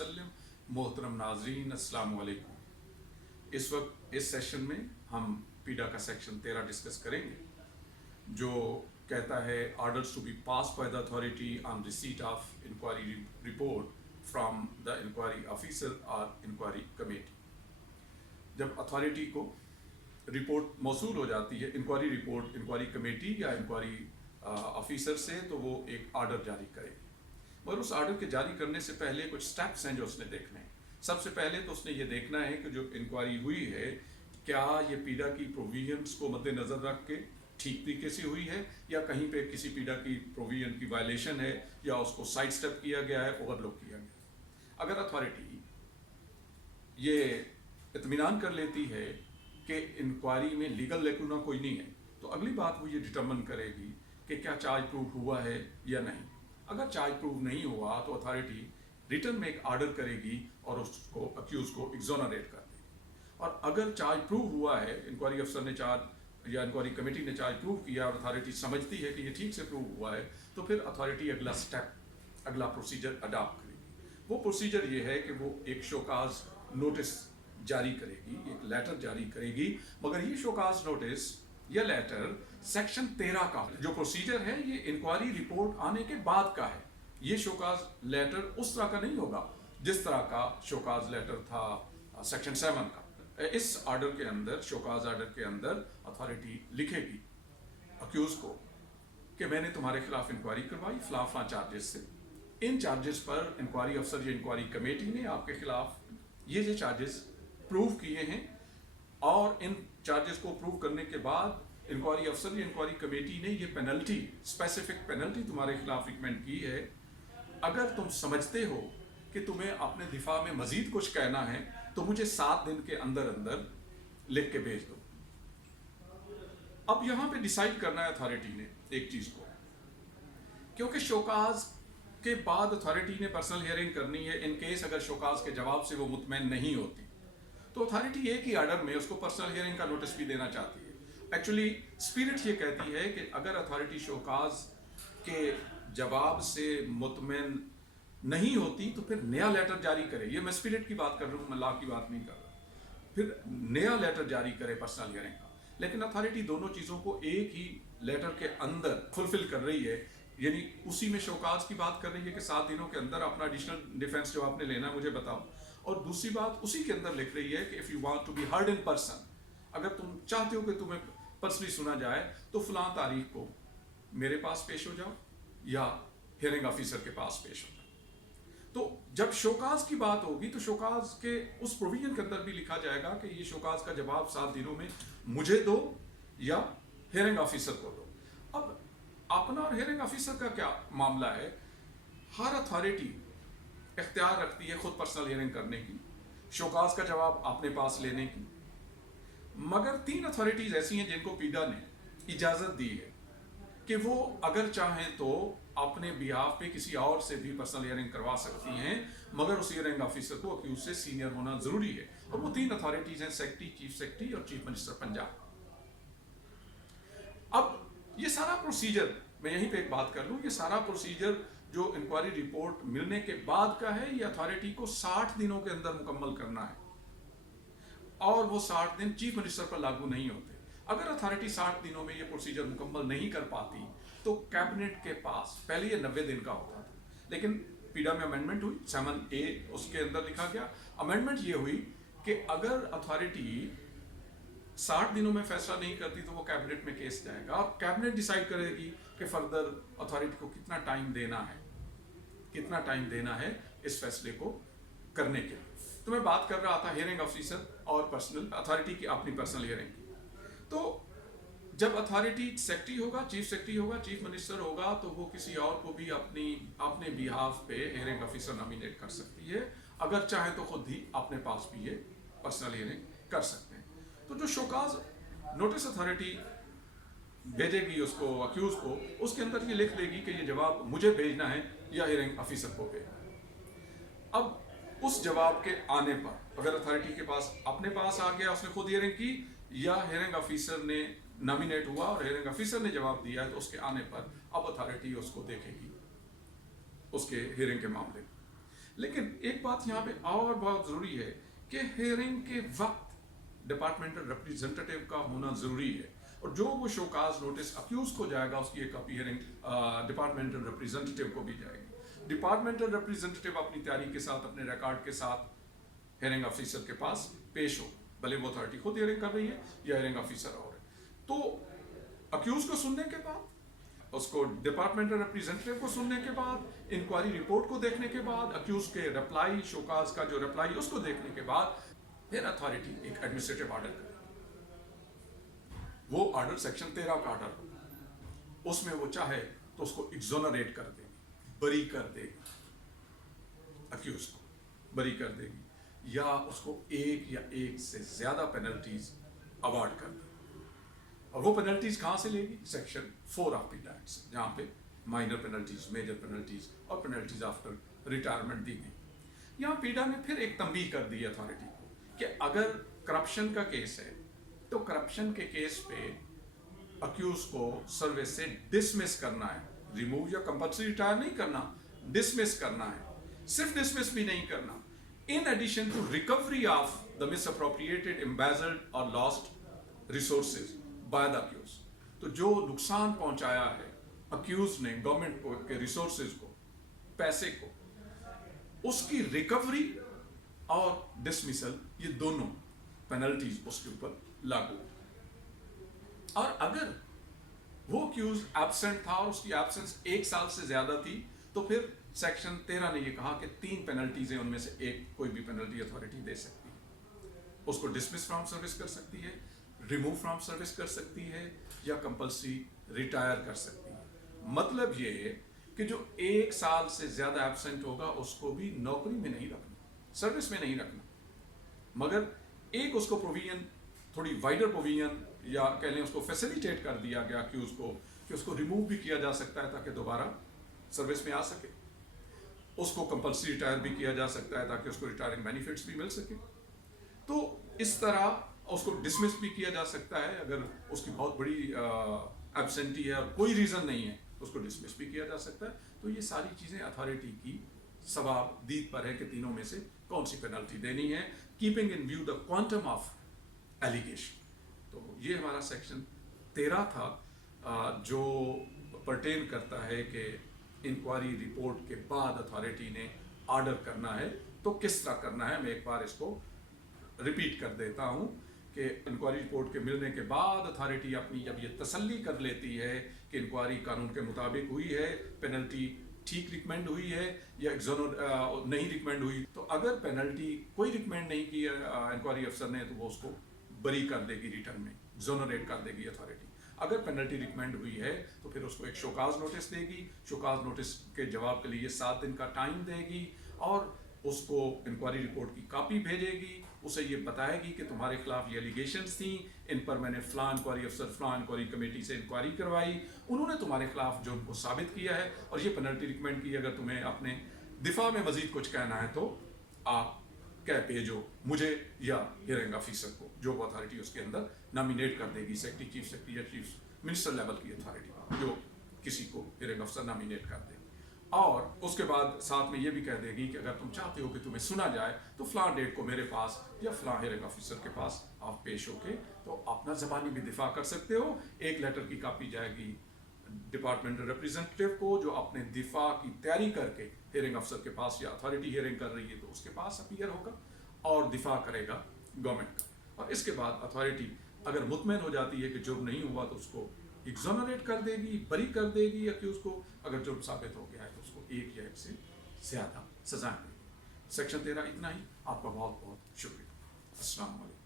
वसल्लम। मोहतरम नाजरीन, अस्सलाम वालेकुम। इस वक्त इस सेशन में हम पीडा का सेक्शन 13 डिस्कस करेंगे, जो कहता है orders to be pass by the authority on receipt of inquiry report from the inquiry officer और इंक्वायरी कमेटी। जब अथॉरिटी को रिपोर्ट मौसूल हो जाती है, इंक्वायरी रिपोर्ट इंक्वायरी कमेटी या इंक्वायरी ऑफिसर से, तो वो एक ऑर्डर जारी करेगी। मगर उस ऑर्डर के जारी करने से पहले कुछ स्टेप्स हैं जो उसने देखने हैं। सबसे पहले तो उसने ये देखना है कि जो इंक्वायरी हुई है, क्या ये पीडा की प्रोविजंस को मद्देनज़र रख के ठीक तरीके से हुई है, या कहीं पे किसी पीडा की प्रोविजन की वायलेशन है, या उसको साइड स्टेप किया गया है, ओवरलुक किया गया। अगर अथॉरिटी ये इत्मीनान कर लेती है कि इंक्वायरी में लीगल लेकुना कोई नहीं है, तो अगली बात वो ये डिटरमिन करेगी कि क्या चार्ज प्रूव हुआ है या नहीं। अगर चार्ज प्रूव नहीं हुआ तो अथॉरिटी रिटर्न में एक ऑर्डर करेगी और उसको अक्यूज को एक्सोनरेट कर देगी। और अगर चार्ज प्रूव हुआ है, इंक्वायरी अफसर ने चार्ज या इंक्वायरी कमेटी ने चार्ज प्रूव किया और अथॉरिटी समझती है कि ये ठीक से प्रूव हुआ है, तो फिर अथॉरिटी अगला स्टेप, अगला प्रोसीजर अडॉप्ट करेगी। वो प्रोसीजर ये है कि वो एक शोकाज नोटिस जारी करेगी, एक लेटर जारी करेगी। मगर ये शोकाज नोटिस या लेटर सेक्शन 13 का जो प्रोसीजर है, ये इंक्वायरी रिपोर्ट आने के बाद का है। ये शोकाज लेटर उस तरह का नहीं होगा जिस तरह का शोकाज लेटर था सेक्शन 7 का। इस ऑर्डर के अंदर, शोकाज ऑर्डर के अंदर, अथॉरिटी लिखेगी अक्यूज को कि मैंने तुम्हारे खिलाफ इंक्वायरी करवाई फलां फलां चार्जेस से। इन चार्जेस पर इंक्वायरी अफसर या इंक्वायरी कमेटी ने आपके खिलाफ ये चार्जेस प्रूव किए हैं, और इन चार्जेस को प्रूव करने के बाद इंक्वायरी अफसर या इंक्वायरी कमेटी ने ये पेनल्टी, स्पेसिफिक पेनल्टी तुम्हारे खिलाफ रिकमेंड की है। अगर तुम समझते हो कि तुम्हें अपने दिफा में मजीद कुछ कहना है, तो मुझे 7 दिन के अंदर अंदर लिख के भेज दो। अब यहां पे डिसाइड करना है अथॉरिटी ने एक चीज को, क्योंकि शोकाज के बाद अथॉरिटी ने पर्सनल हियरिंग करनी है। इन केस अगर शोकाज के जवाब से वो मुतमैन नहीं होती, तो अथॉरिटी एक ही ऑर्डर में उसको पर्सनल हियरिंग का नोटिस भी देना चाहती है। एक्चुअली स्पिरिट ये कहती है कि अगर अथॉरिटी शोकाज के जवाब से मुतमैन नहीं होती तो फिर नया लेटर जारी करे। ये मैं स्पिरिट की बात कर रहा हूँ, मैं लॉ की बात नहीं कर रहा। फिर नया लेटर जारी करे पर्सनल हियरिंग का। लेकिन अथॉरिटी दोनों चीज़ों को एक ही लेटर के अंदर फुलफिल कर रही है, यानी उसी में शोकाज की बात कर रही है कि 7 दिनों के अंदर अपना एडिशनल डिफेंस जो आपने लेना मुझे बताओ। और दूसरी बात उसी के अंदर लिख रही है कि if you want to be heard in person, अगर तुम चाहते हो कि तुम्हें पर्सनली सुना जाए, तो फलां तारीख को मेरे पास पेश हो जाओ या हियरिंग ऑफिसर के पास पेश हो जाओ। तो जब शोकाज की बात होगी तो शोकाज के उस प्रोविजन के अंदर भी लिखा जाएगा कि ये शोकाज का जवाब 7 दिनों में मुझे दो या हियरिंग ऑफिसर को दो। अब अपना और हियरिंग ऑफिसर का क्या मामला है? हर अथॉरिटी इख्तियार रखती है खुद पर्सनल हियरिंग करने की, शोकाज का जवाब अपने पास लेने की। मगर 3 अथॉरिटीज ऐसी हैं जिनको पीडा ने इजाजत दी है कि वो अगर चाहें तो अपने बिहाफ पे किसी और से भी पर्सनल हियरिंग करवा सकती हैं, मगर उस हियरिंग ऑफिसर को अक्यूज से सीनियर होना जरूरी है। और वो 3 अथॉरिटीज हैं, सेक्रेटरी, चीफ सेक्रेटरी और चीफ मिनिस्टर पंजाब। अब ये सारा प्रोसीजर, मैं यहीं पे एक बात कर लूँ, ये सारा प्रोसीजर जो इंक्वायरी रिपोर्ट मिलने के बाद का है, ये अथॉरिटी को 60 दिनों के अंदर मुकम्मल करना है। और वो 60 दिन चीफ मिनिस्टर पर लागू नहीं होते। अगर अथॉरिटी 60 दिनों में ये प्रोसीजर मुकम्मल नहीं कर पाती, तो कैबिनेट के पास, पहले ये 90 दिन का होता था, लेकिन पीडा में अमेंडमेंट हुई 7A, उसके अंदर लिखा गया, अमेंडमेंट ये हुई कि अगर अथॉरिटी 60 दिनों में फैसला नहीं करती तो वो कैबिनेट में केस जाएगा और कैबिनेट डिसाइड करेगी कि फर्दर अथॉरिटी को कितना टाइम देना है इस फैसले को करने के लिए। तो मैं बात कर रहा था हियरिंग ऑफिसर और पर्सनल अथॉरिटी की अपनी पर्सनल हियरिंग की। तो जब अथॉरिटी सेक्रेटरी होगा, चीफ सेक्रेटरी होगा, चीफ मिनिस्टर होगा, तो वो किसी और को भी अपने बिहाफ पे हियरिंग ऑफिसर नॉमिनेट कर सकती है। अगर चाहे तो खुद ही अपने पास भी ये पर्सनल हियरिंग कर सकते हैं। तो जो शोकाज नोटिस अथॉरिटी भेजेगी उसको, अक्यूज को, उसके अंदर ये लिख देगी कि ये जवाब मुझे भेजना है या हियरिंग ऑफिसर को भेजना है। अब उस जवाब के आने पर अगर अथॉरिटी के पास अपने पास आ गया, उसने खुद हियरिंग की या हियरिंग ऑफिसर ने नॉमिनेट हुआ और हियरिंग ऑफिसर ने जवाब दिया है, तो उसके आने पर अब अथॉरिटी उसको देखेगी उसके हियरिंग के मामले में। लेकिन एक बात यहाँ पे और बहुत ज़रूरी है कि हेयरिंग के वक्त डिपार्टमेंटल रिप्रेजेंटेटिव का होना ज़रूरी है, और जो वो शोकाज नोटिस अक्यूज को जाएगा उसकी एक कॉपी हेयरिंग डिपार्टमेंटल रिप्रेजेंटेटिव को भी जाएगी। डिपार्टमेंटल रिप्रेजेंटेटिव अपनी तैयारी के साथ, अपने रिकॉर्ड के साथ हेयरिंग ऑफिसर के पास पेश हो, भले वो अथॉरिटी खुद हियरिंग कर रही है या हियरिंग ऑफिसर और है। तो अक्यूज को सुनने के बाद, उसको डिपार्टमेंटल रिप्रेजेंटेटिव को सुनने के बाद, इंक्वायरी रिपोर्ट को देखने के बाद, अक्यूज के रिप्लाई, शोकाज का जो रिप्लाई उसको देखने के बाद फिर अथॉरिटी एक एडमिनिस्ट्रेटिव ऑर्डर करे। वो ऑर्डर सेक्शन 13 का ऑर्डर हो, उसमें वो चाहे तो उसको एक्सोनरेट कर देगी, बरी कर देगी, अक्यूज को बरी कर देगी, या उसको एक या एक से ज्यादा पेनल्टीज अवार्ड कर देगी। और वो पेनल्टीज कहां से लेगी? सेक्शन 4 ऑफ पीडा एक्ट से, जहां पे माइनर पेनल्टीज, मेजर पेनल्टीज और पेनल्टीज आफ्टर रिटायरमेंट दी गई। यहाँ पीडा ने फिर एक तंबीह कर दी अथॉरिटी को कि अगर करप्शन का केस है तो करप्शन के केस पे अक्यूज को सर्विस से डिसमिस करना है, रिमूव या कंपल्सरी रिटायर नहीं करना, डिसमिस करना है। सिर्फ डिसमिस भी नहीं करना, in addition to recovery of the misappropriated, embezzled or lost resources by the accused, तो जो नुकसान पहुंचाया है अक्यूज ने गवर्नमेंट को के रिसोर्सेज को, पैसे को, उसकी रिकवरी और डिसमिसल, ये दोनों पेनल्टीज उसके ऊपर लागू। और अगर वो अक्यूज एब्सेंट था और उसकी एब्सेंस 1 साल से ज्यादा थी, तो फिर सेक्शन 13 ने ये कहा कि 3 पेनल्टीज हैं, उनमें से एक कोई भी पेनल्टी अथॉरिटी दे सकती है। उसको डिसमिस फ्रॉम सर्विस कर सकती है, रिमूव फ्रॉम सर्विस कर सकती है, या कंपल्सरी रिटायर कर सकती है। मतलब ये है कि जो 1 साल से ज्यादा एब्सेंट होगा उसको भी नौकरी में नहीं रखना, सर्विस में नहीं रखना, मगर एक उसको प्रोविजन, थोड़ी वाइडर प्रोविजन, या कह लें उसको फैसिलिटेट कर दिया गया कि उसको रिमूव भी किया जा सकता है ताकि दोबारा सर्विस में आ सके, उसको कंपल्सरी रिटायर भी किया जा सकता है ताकि उसको रिटायरिंग बेनिफिट्स भी मिल सके। तो इस तरह उसको डिसमिस भी किया जा सकता है, अगर उसकी बहुत बड़ी एब्सेंटी है और कोई रीजन नहीं है उसको डिसमिस भी किया जा सकता है। तो ये सारी चीजें अथॉरिटी की सवाबदीद पर है कि तीनों में से कौन सी पेनल्टी देनी है, keeping in view the quantum of allegation. तो ये हमारा सेक्शन 13 था, जो पर्टेन करता है कि इंक्वायरी रिपोर्ट के बाद अथॉरिटी ने ऑर्डर करना है तो किस तरह करना है। मैं एक बार इसको रिपीट कर देता हूं कि इंक्वायरी रिपोर्ट के मिलने के बाद अथॉरिटी अपनी जब ये तसल्ली कर लेती है कि इंक्वायरी कानून के मुताबिक हुई है, पेनल्टी ठीक रिकमेंड हुई है या नहीं रिकमेंड हुई, तो अगर पेनल्टी कोई रिकमेंड नहीं की इंक्वायरी अफसर ने, तो वो उसको बरी कर देगी, रिटर्न में एक्सोनरेट कर देगी अथॉरिटी। अगर पेनल्टी रिकमेंड हुई है तो फिर उसको एक शोकाज नोटिस देगी, शोकाज नोटिस के जवाब के लिए 7 दिन का टाइम देगी, और उसको इंक्वायरी रिपोर्ट की कॉपी भेजेगी, उसे ये बताएगी कि तुम्हारे खिलाफ ये एलिगेशंस थी, इन पर मैंने फलां इंक्वायरी अफसर, फलां इंक्वायरी कमेटी से इंक्वायरी करवाई, उन्होंने तुम्हारे खिलाफ जो उनको साबित किया है और ये पेनल्टी रिकमेंड की। अगर तुम्हें अपने दिफा में मजीद कुछ कहना है तो आप कह भेजो मुझे या हियरिंग ऑफिसर को, जो वो अथॉरिटी उसके अंदर नॉमिनेट कर देगी, सेक्रेटरी, चीफ सेक्रेटरी या चीफ मिनिस्टर लेवल की अथॉरिटी जो किसी को हियरिंग ऑफिसर नॉमिनेट कर देगी। और उसके बाद साथ में ये भी कह देगी कि अगर तुम चाहते हो कि तुम्हें सुना जाए तो फलां डेट को मेरे पास या फलां हियरिंग ऑफिसर के पास आप पेश होके तो अपना ज़बानी भी दिफा कर सकते हो। एक लेटर की कॉपी जाएगी डिपार्टमेंटल रिप्रेजेंटेटिव को, जो अपने दिफा की तैयारी करके हियरिंग अफसर के पास, या अथॉरिटी हियरिंग कर रही है तो उसके पास अपीयर होगा और दिफा करेगा गवर्नमेंट का। और इसके बाद अथॉरिटी अगर मुतमईन हो जाती है कि जुर्म नहीं हुआ तो उसको एक्सोनरेट कर देगी, बरी कर देगी अक्यूज को। अगर जुर्म साबित हो गया है तो उसको 1 या 1 से ज्यादा सजा देगी। सेक्शन 13 इतना ही। आपका बहुत बहुत शुक्रिया। अस्सलाम वालेकुम।